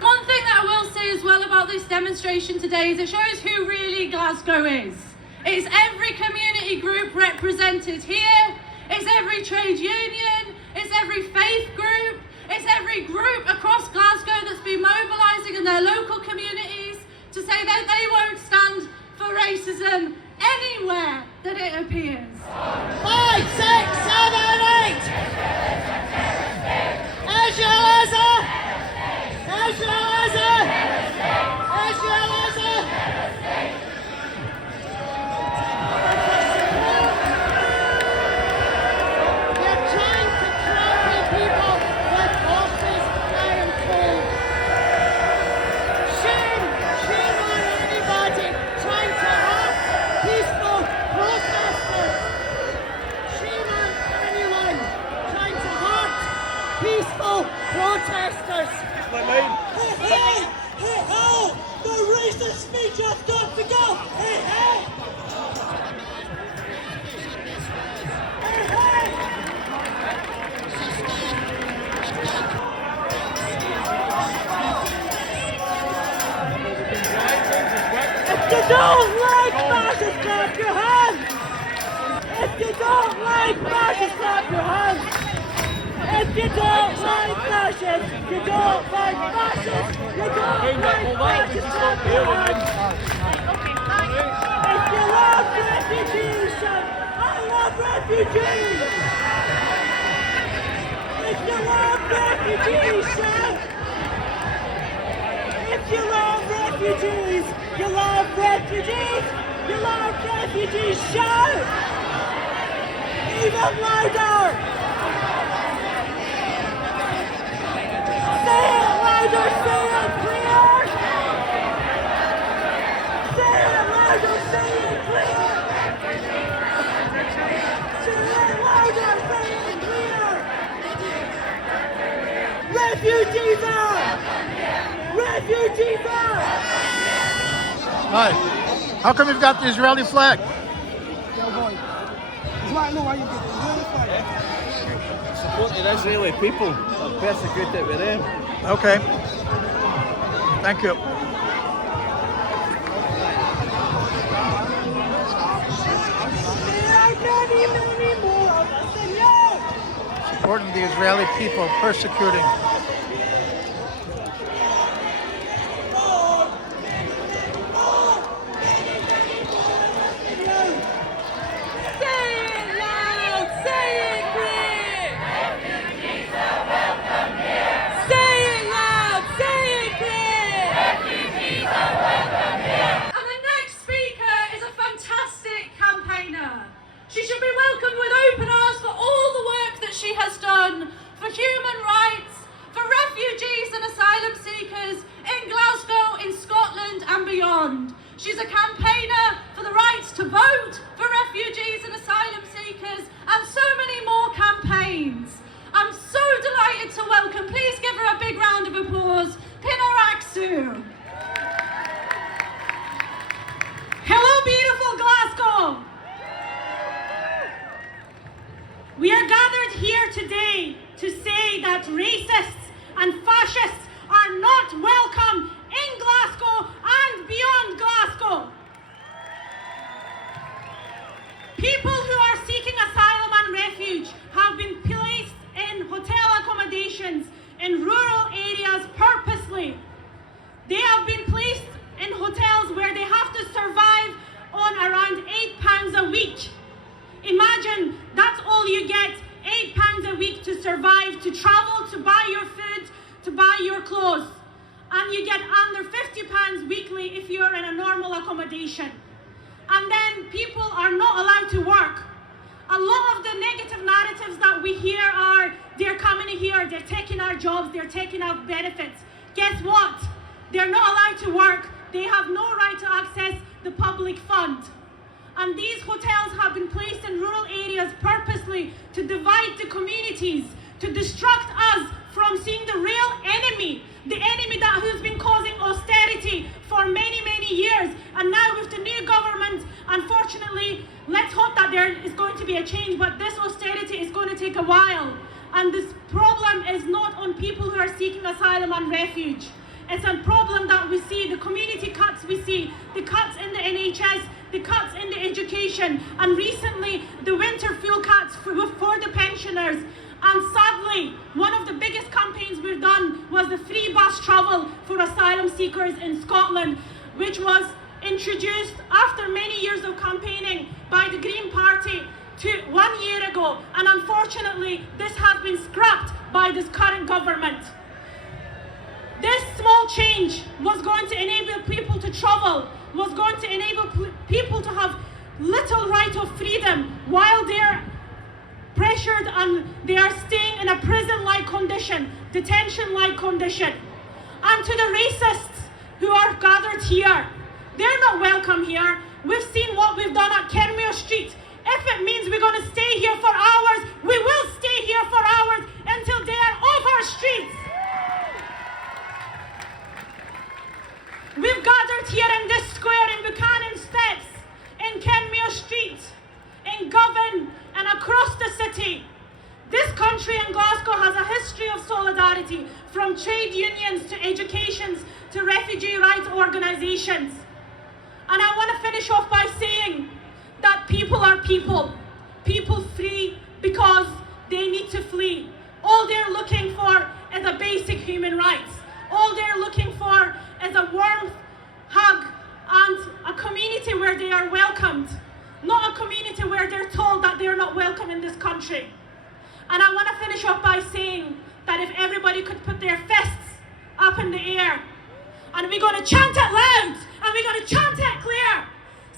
One thing that I will say as well about this demonstration today is it shows who really Glasgow is. It's every community group represented here, it's every trade union, it's every faith group, it's every group across Glasgow that's been mobilising in their local communities to say that they won't stand for racism anywhere that it appears. 5, 6, 7, 8! Nationalism! Nationalism! Nationalism! You're trying to trample people with horses, iron cold. Shame on anybody trying to hurt peaceful protesters. Shame on anyone trying to hurt peaceful protesters. Hey, hey, hey, hey, the racist speech has got to go. Hey, hey. Hey, hey. If you don't like fascists, clap your hands. If you don't like fascists, clap your hands. If you don't like fascists, you don't like fascists, you don't like fascists, clap your hands. If you love refugees, shout, I love refugees. If you love refugees, shout. If you love refugees, you love refugees, you love refugees, shout. Even louder. Say it louder, say it clear! Say it louder, say it clear! Say it louder, say it clear! Refugees out! Refugees out! Hi. How come you've got the Israeli flag? Support the Israeli people. They're persecuted with them. Okay. Thank you. Many more of us than you! Supporting the Israeli people persecuting. She should be welcomed with open arms for all the work that she has done for human rights, for refugees and asylum seekers in Glasgow, in Scotland and beyond. She's a campaigner for the rights to vote for refugees and asylum seekers and so many more campaigns. I'm so delighted to welcome, please give her a big round of applause, Pinaraksu. Hello, beautiful Glasgow. We are gathered here today to say that racists and fascists are not welcome in Glasgow and beyond Glasgow. People who are seeking asylum and refuge have been placed in hotel accommodations in rural areas purposely. They have been placed in hotels where they have to survive on around £8 a week. Imagine that's all you get, £8 a week to survive, to travel, to buy your food, to buy your clothes. And you get under £50 weekly if you're in a normal accommodation. And then people are not allowed to work. A lot of the negative narratives that we hear are, they're coming here, they're taking our jobs, they're taking our benefits. Guess what? They're not allowed to work. They have no right to access the public fund. And these hotels have been placed in rural areas purposely to divide the communities, to distract us from seeing the real enemy, the enemy that who's been causing austerity for many, many years. And now with the new government, unfortunately, let's hope that there is going to be be a change, but this austerity is going to take a while. And this problem is not on people who are seeking asylum and refuge. It's a problem that we see, the community cuts we see, the cuts in the NHS, the cuts in the education, and recently the winter fuel cuts for the pensioners. And sadly, one of the biggest campaigns we've done was the free bus travel for asylum seekers in Scotland, which was introduced after many years of campaigning by the Green Party 1 year ago, and unfortunately this has been scrapped by this current government. This small change was going to enable people to travel, was going to enable people to have little right of freedom while they're pressured and they are staying in a prison-like condition, detention-like condition. And to the racists who are gathered here, they're not welcome here. We've seen what we've done at Kenmure Street. If it means we're going to stay here for hours, we will stay here for hours until they are off our streets. We've gathered here in this square, in Buchanan Steps, in Kenmure Street, in Govan, and across the city. This country in Glasgow has a history of solidarity, from trade unions to educations to refugee rights organisations. And I want to finish off by saying that people are people. People flee because they need to flee. All they're looking for is a basic human rights. All they're looking for is a warm hug and a community where they are welcomed, not a community where they're told that they're not welcome in this country. And I want to finish off by saying that if everybody could put their fists up in the air, and we're going to chant it loud, and we're going to chant it clear.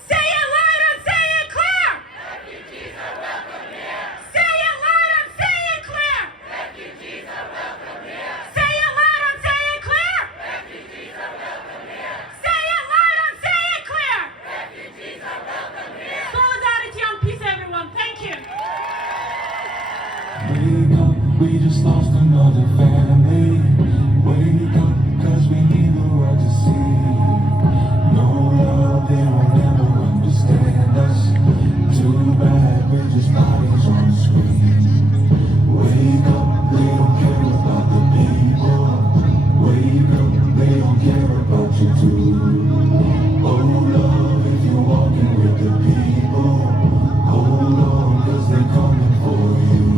Say it loud and say it clear! Refugees are welcome here! Say it loud and say it clear! Refugees are welcome here! Say it loud and say it clear! Refugees are welcome here! Say it loud and say it clear! Refugees are welcome here! Solidarity and peace, everyone. Thank you. Wake up, we just lost another family. Wake up, cause we need the world to see. No love, they will never understand us. Too bad, we're just bodies on the screen. Wake up, they don't care about the people. Wake up, they don't care about you too. Oh love, if you're walking with the people, hold on, cause they're coming for you.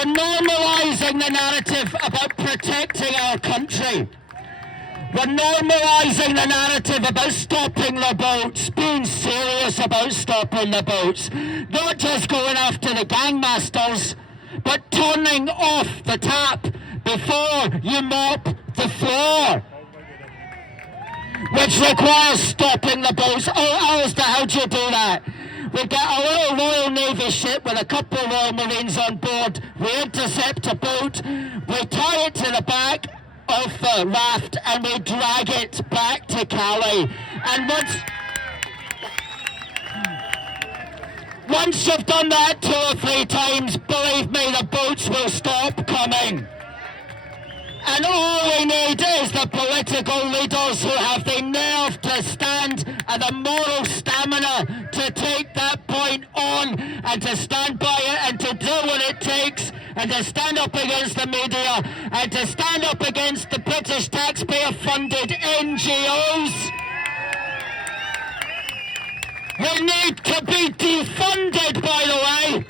We're normalising the narrative about protecting our country. We're normalising the narrative about stopping the boats, being serious about stopping the boats, not just going after the gangmasters, but turning off the tap before you mop the floor, which requires stopping the boats. Oh, Alistair, how do you do that? We get a little Royal Navy ship with a couple of Royal Marines on board, we intercept a boat, we tie it to the back of the raft and we drag it back to Calais. And once you've done that 2 or 3 times, believe me, the boats will stop coming. And all we need is the political leaders who have the nerve to stand and the moral stamina to take that point on and to stand by it and to do what it takes and to stand up against the media and to stand up against the British taxpayer-funded NGOs. We need to be defunded, by the way.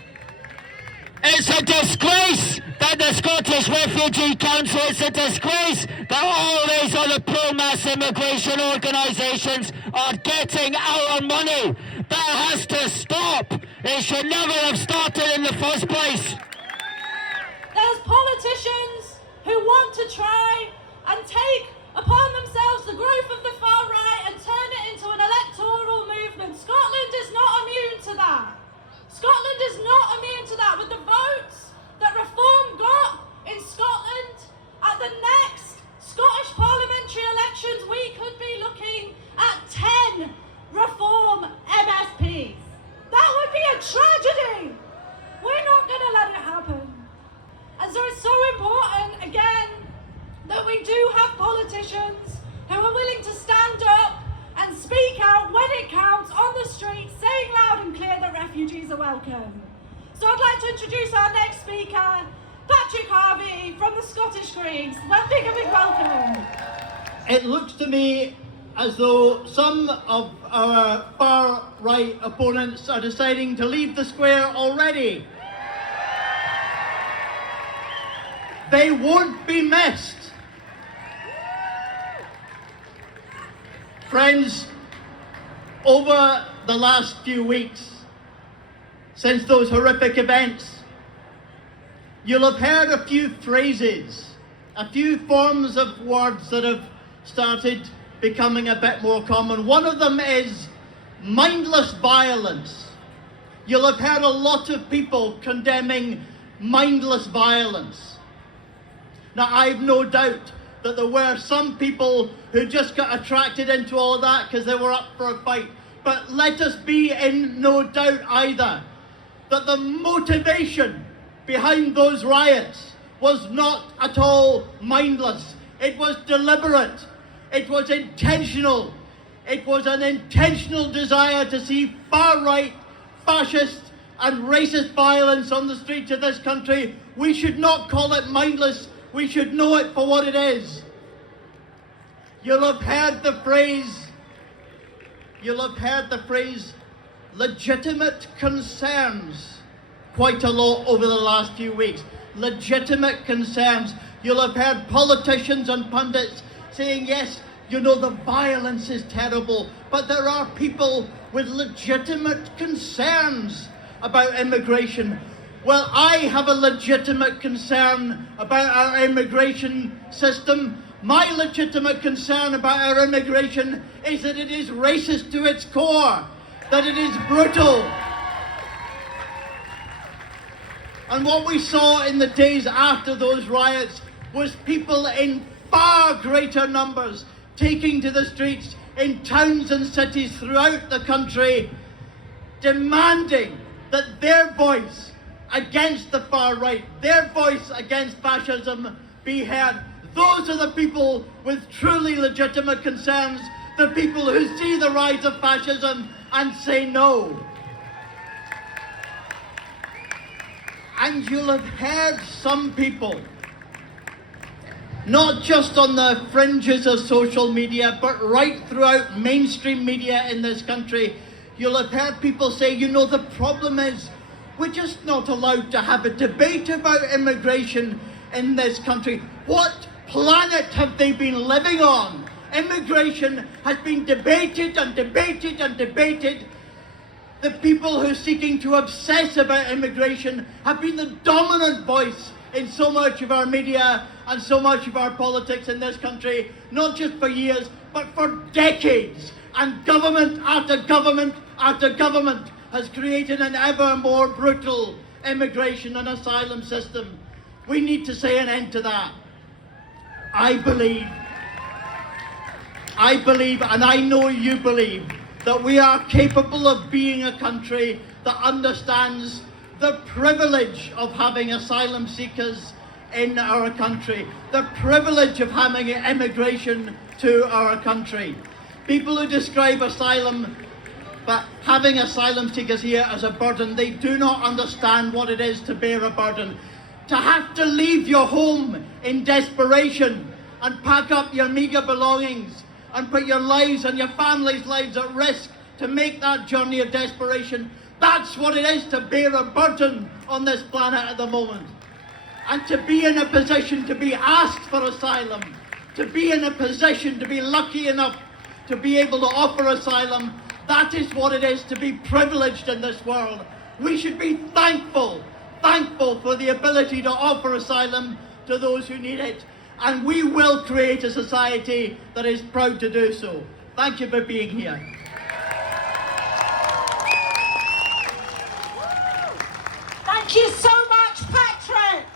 It's a disgrace that the Scottish Refugee Council, it's a disgrace that all these other pro-mass immigration organisations are getting our money. That has to stop. It should never have started in the first place. There's politicians who want to try and take upon themselves the growth of the far right and turn it into an electoral movement. Scotland is not immune to that. Scotland is not immune to that. With the votes that Reform got in Scotland at the next Scottish parliamentary elections, we could be looking at 10 Reform MSPs. That would be a tragedy. We're not going to let it happen. And so it's so important, again, that we do have politicians who are willing to stand up and speak out when it counts on the streets, saying loud and clear that refugees are welcome. So I'd like to introduce our next speaker, Patrick Harvey from the Scottish Greens. Well, big welcome. It looks to me as though some of our far-right opponents are deciding to leave the square already. They won't be missed. Friends, over the last few weeks, since those horrific events, you'll have heard a few phrases, a few forms of words that have started becoming a bit more common. One of them is mindless violence. You'll have heard a lot of people condemning mindless violence. Now, I've no doubt that there were some people who just got attracted into all of that because they were up for a fight. But let us be in no doubt either that the motivation behind those riots was not at all mindless. It was deliberate. It was intentional. It was an intentional desire to see far-right, fascist and racist violence on the streets of this country. We should not call it mindless. We should know it for what it is. You'll have heard the phrase legitimate concerns quite a lot over the last few weeks. Legitimate concerns. You'll have heard politicians and pundits saying, yes, you know, the violence is terrible, but there are people with legitimate concerns about immigration. Well, I have a legitimate concern about our immigration system. My legitimate concern about our immigration is that it is racist to its core, that it is brutal. And what we saw in the days after those riots was people in far greater numbers taking to the streets in towns and cities throughout the country, demanding that their voice against the far right, their voice against fascism be heard. Those are the people with truly legitimate concerns, the people who see the rise of fascism and say no. And you'll have heard some people, not just on the fringes of social media, but right throughout mainstream media in this country, you'll have heard people say, you know, the problem is We're just not allowed to have a debate about immigration in this country. What planet have they been living on? Immigration has been debated and debated and debated. The people who are seeking to obsess about immigration have been the dominant voice in so much of our media and so much of our politics in this country, not just for years, but for decades. And government after government after government has created an ever more brutal immigration and asylum system. We need to say an end to that. I believe, and I know you believe, that we are capable of being a country that understands the privilege of having asylum seekers in our country, the privilege of having immigration to our country. People who describe asylum, but having asylum seekers here as a burden, they do not understand what it is to bear a burden. To have to leave your home in desperation and pack up your meagre belongings and put your lives and your family's lives at risk to make that journey of desperation. That's what it is to bear a burden on this planet at the moment. And to be in a position to be asked for asylum, to be in a position to be lucky enough to be able to offer asylum, that is what it is to be privileged in this world. We should be thankful for the ability to offer asylum to those who need it. And we will create a society that is proud to do so. Thank you for being here. Thank you so much, Patrick.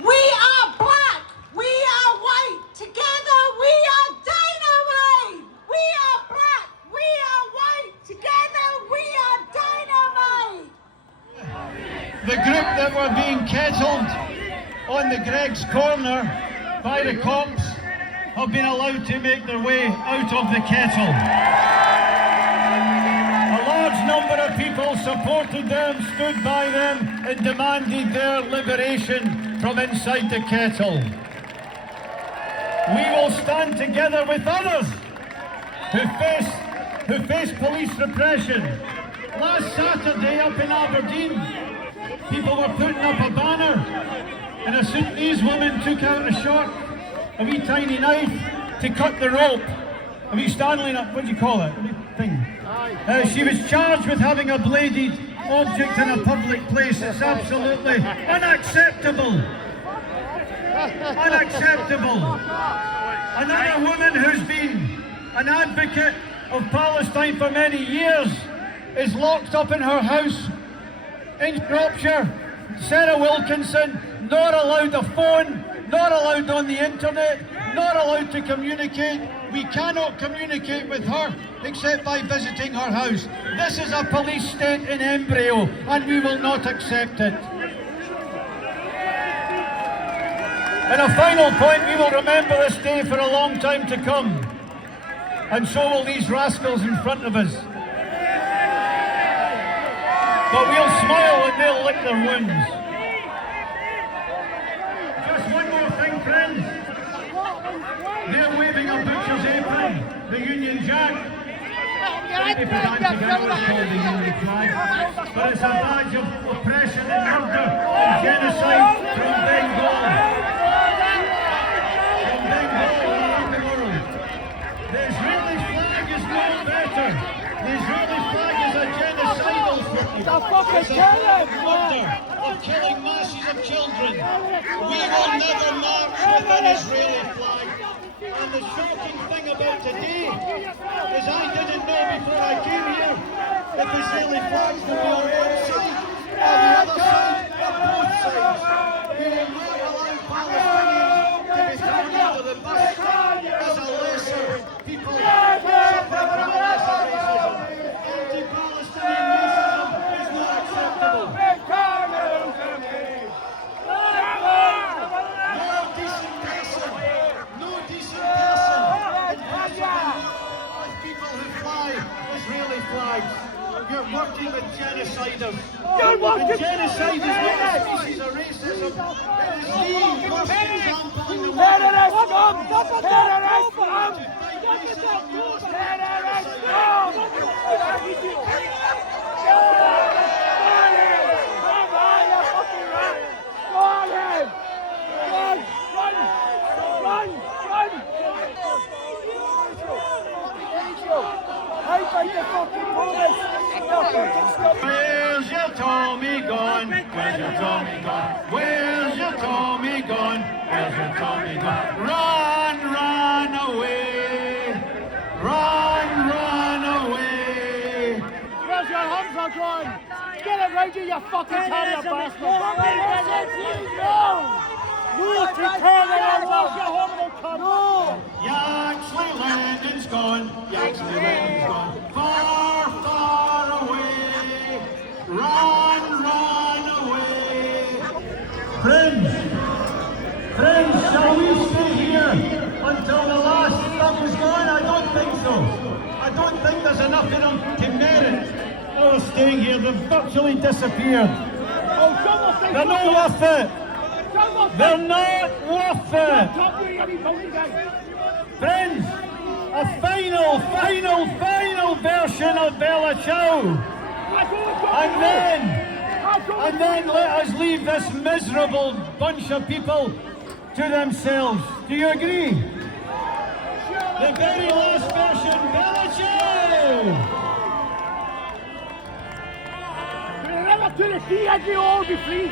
We are black. We are white. Together we are dynamite. We are black. We are white. Together we are dynamite. The group that were being kettled on the Greg's Corner by the cops have been allowed to make their way out of the kettle. A large number of people supported them, stood by them and demanded their liberation from inside the kettle. We will stand together with others who face police repression. Last Saturday up in Aberdeen, people were putting up a banner, and a Sudanese woman took out a wee tiny knife to cut the rope. A wee Stanley, what do you call it? A wee thing. She was charged with having a bladed object in a public place. It's absolutely unacceptable. Unacceptable. Another woman who's been an advocate of Palestine for many years is locked up in her house in Shropshire. Sarah Wilkinson, not allowed a phone, not allowed on the internet, not allowed to communicate. We cannot communicate with her except by visiting her house. This is a police state in embryo, and we will not accept it. And a final point, we will remember this day for a long time to come, and so will these rascals in front of us. But we'll smile and they'll lick their wounds. Just one more thing, friends. They're waving a butcher's apron, the Union Jack. Maybe pedantic, I would call the Union flag, but it's a badge of oppression and murder and genocide from Bengal. From Bengal around the world. The Israeli flag is no better. The Israeli flag is a genocidal flag. It's a murder of killing masses of children. We will never march with an Israeli flag. And the shocking thing about today is I didn't know before I came here if Israeli flags would be on one side or the other side or both sides. We will not allow Palestinians to be thrown under the bus as a lesser people suffering from a lesser racism. Anti-Palestinian racism is not acceptable. No decent person with people who fly Israeli flags. You're working with genociders. And genocide is not a species of racism. It is the worst example in the world. Terrorists! Tommy gone? Where's your Tommy gone? Where's your Tommy gone? Where's your Tommy gone? Run away! Run away! Where's your Humza gone? Get it right, you fucking terrier bastard! No to terrorism! Where's your horrible cunt? No! Yaxley Landon's gone! Yaxley Landon's gone! Far away! Run away! Friends, shall we stay here until the last thug is gone? I don't think so. I don't think there's enough of them to merit our staying here. They've virtually disappeared. They're not worth it. They're not worth it. Friends, a final version of Bella Ciao. And then let us leave this miserable bunch of people to themselves. Do you agree? The very last version, Bella Ciao! Remember to the sea and you all be free.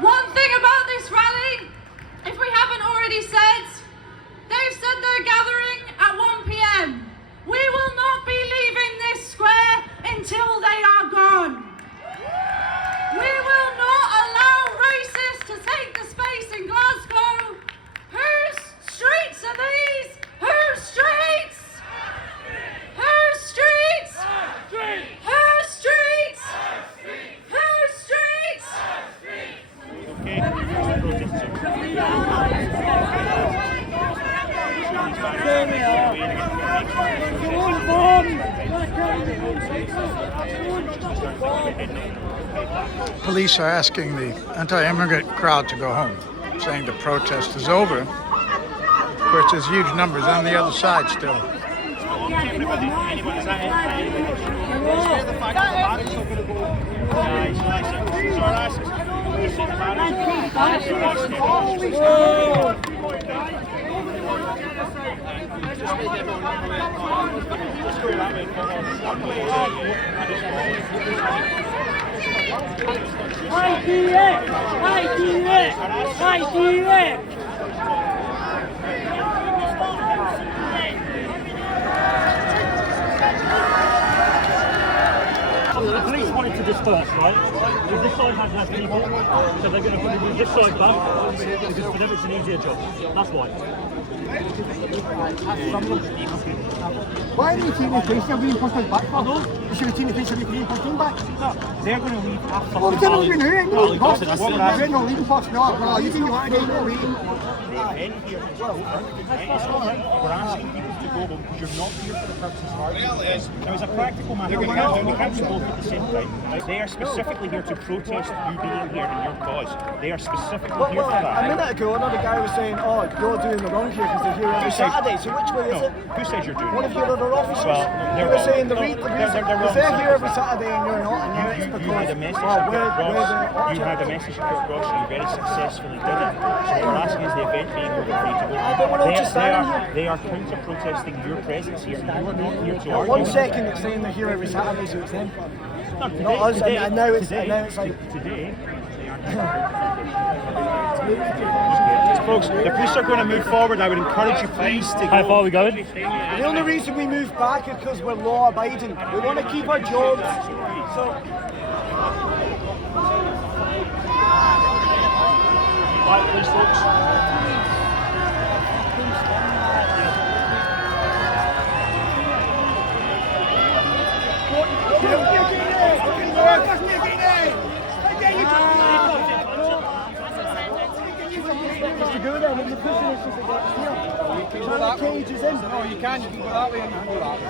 One thing about this rally, if we haven't already said, they've said they're gathering at 1 p.m. We will not be leaving this square until they are gone. We will not allow racists to take the space in Glasgow. Whose streets are these? Whose streets? Whose streets? Whose streets? Whose streets? Police are asking the anti-immigrant crowd to go home, saying the protest is over. Of course, there's huge numbers on the other side still. The police wanted to disperse, right? Because this side has less people, so they're going to move this side back, because for them it's an easier job. That's why. Why are they taking the place of being pushed back for those? They should have taken the place of being pushed back. No, they're going to leave after. Well, they're not leaving now, they're not leaving first, no. You think you want to do it, no, the event here is open, right? It's not like we're asking people to go home because you're not here for the purposes of arguing. Now, as a practical matter, we can't do both at the same time. Right? They are specifically here to protest you being here and your cause. They are specifically here for that. A minute ago, another guy was saying, "Oh, you're doing the wrong here because they're here every Saturday." So which way is it? Who said you're doing One of your other officers. Well, they were saying the reason they're here every Saturday and you're not, and now it's because you had a message you had a message to put across, and you very successfully did it. So what we're asking is the event being over free to go. They are counter-protesting your presence here. You are not here to argue. 1 second it's saying they're here every Saturday, so it's them. Not us, today, and now it's like... Today, folks, the police are going to move forward. I would encourage you please to go. How far are we going? The only reason we move back is because we're law-abiding. We want to keep our jobs. So... Quiet, please, folks. Just to go there, when the prison is just against here. The cage is in. No, you can go that way and go that way.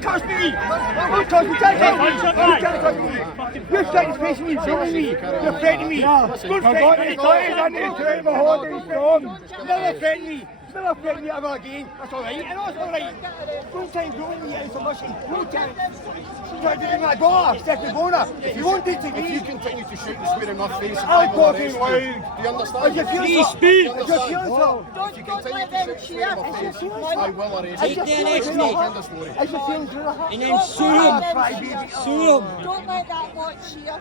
Touch me! Don't touch me! Don't touch me! You're trying to face me and filming me! You're threatening me! Don't threaten me! I need to take my hold and strong! Never threaten me! Never threaten me ever again! That's alright! I know it's alright! Don't try and go me out of mushy! No chance! Try to do my daughter! Step the border! If you won't take to me... If you continue to shoot and swear in my face, I'm talking loud! Do you understand? Please speak! If you feel so! If you continue to shoot and swear in my face, I will arrest you. If you feel so... And then sue him! Sue him! Don't let that watch here.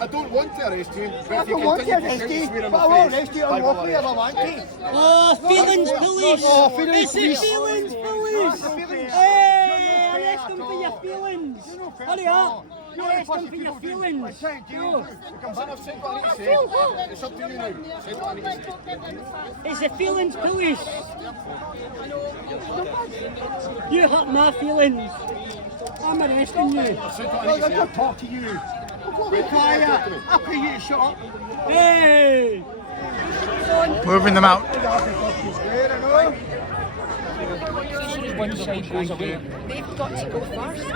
I don't want to arrest you, but I if you don't want to continue to arrest shoot and you, swear in but I my will face, arrest you I will unlawfully if I arrest want to. Oh, feelings police! Oh, feelings It's police! feelings police! Hey, arrest them for your feelings! Hurry up! You arrest them for your feelings! I've said what I need to say. It's up to you now. Say what I need to say. It's the feelings police! You hurt my feelings! I'm arresting you! I don't talk to you! Be quiet! I'll pay you to shut up! Hey! Moving them out. One side goes away. They've got to go first.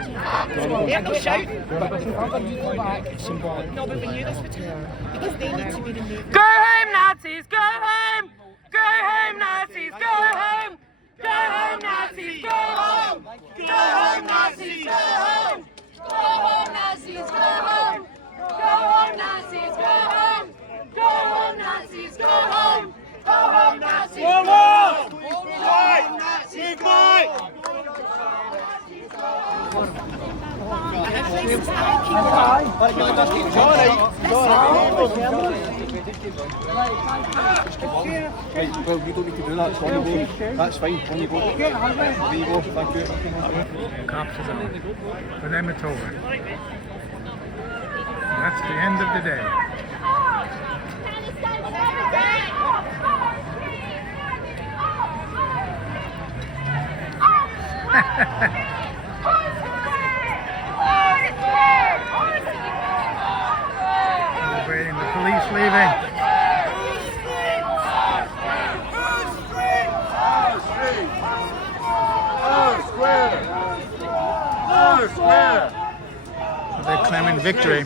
Yeah, they'll shout. But the further you go back, it's symbolic. No, but we knew this would happen. Because they need to be removed. Go home, Nazis! Go home! Go home, Nazis! Go home! Go home, Nazis! Go home! Go home, Nazis! Go home! Go home, Nazis! Go home! Go home, Nazis! Go home! Go home, Nazis! Go home! Go home, Nazis! Go home! Nazis! Go home! Well, you don't need to do that. It's on the go. That's fine. On you go. There you go. Thank you. For them it's over. That's the end of the day. Celebrating the police leaving. So they're claiming victory.